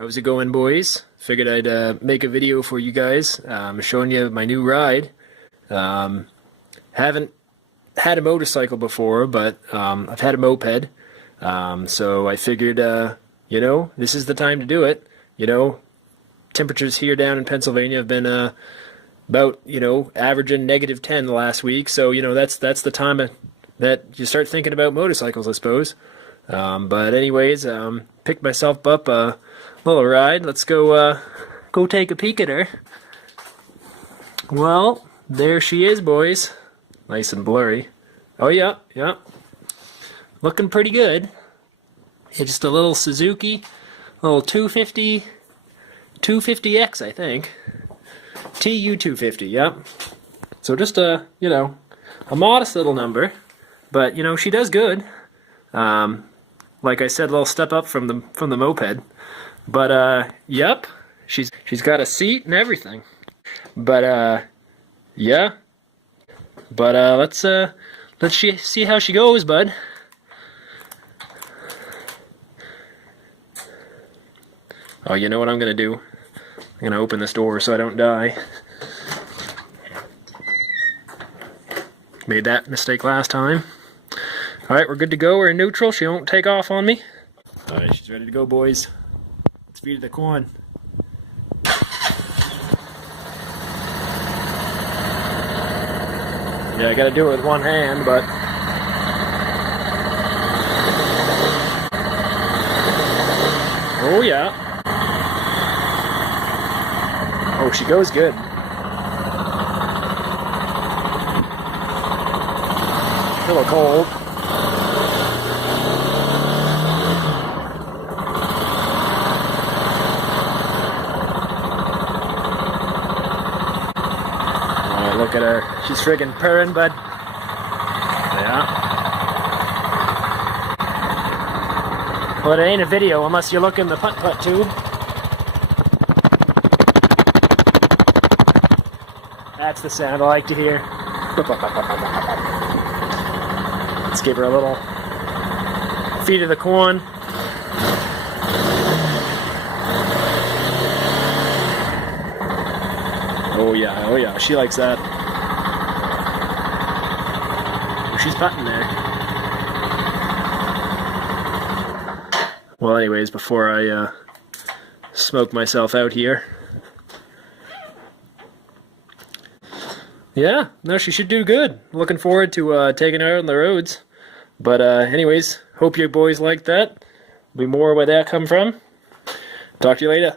How's it going, boys? Figured I'd make a video for you guys, showing you my new ride. Haven't had a motorcycle before, but I've had a moped. So I figured, this is the time to do it. Temperatures here down in Pennsylvania have been about, averaging -10 the last week. So, that's the time that you start thinking about motorcycles, I suppose. But anyways, picked myself up a little ride. Let's go take a peek at her. Well, there she is, boys. Nice and blurry. Oh yeah, yeah. Looking pretty good. Yeah, just a little Suzuki, little 250X, I think. TU 250, yep. So just a modest little number, but she does good. Like I said, a little step up from the moped. But yep, she's got a seat and everything. But yeah. But let's see how she goes, bud. Oh, you know what I'm gonna do? I'm gonna open this door so I don't die. Made that mistake last time. Alright, we're good to go. We're in neutral. She won't take off on me. Alright, she's ready to go, boys. Let's feed her the corn. Yeah, I gotta do it with one hand, but... Oh, yeah. Oh, she goes good. A little cold. Look at her. She's friggin' purring, bud. Yeah. Well, it ain't a video unless you look in the put-put tube. That's the sound I like to hear. Let's give her a little feed of the corn. Oh yeah, she likes that. Oh, she's putting there. Well, anyways, before I smoke myself out here. Yeah, no, she should do good. Looking forward to taking her out on the roads. But anyways, hope you boys like that. Be more where that come from. Talk to you later.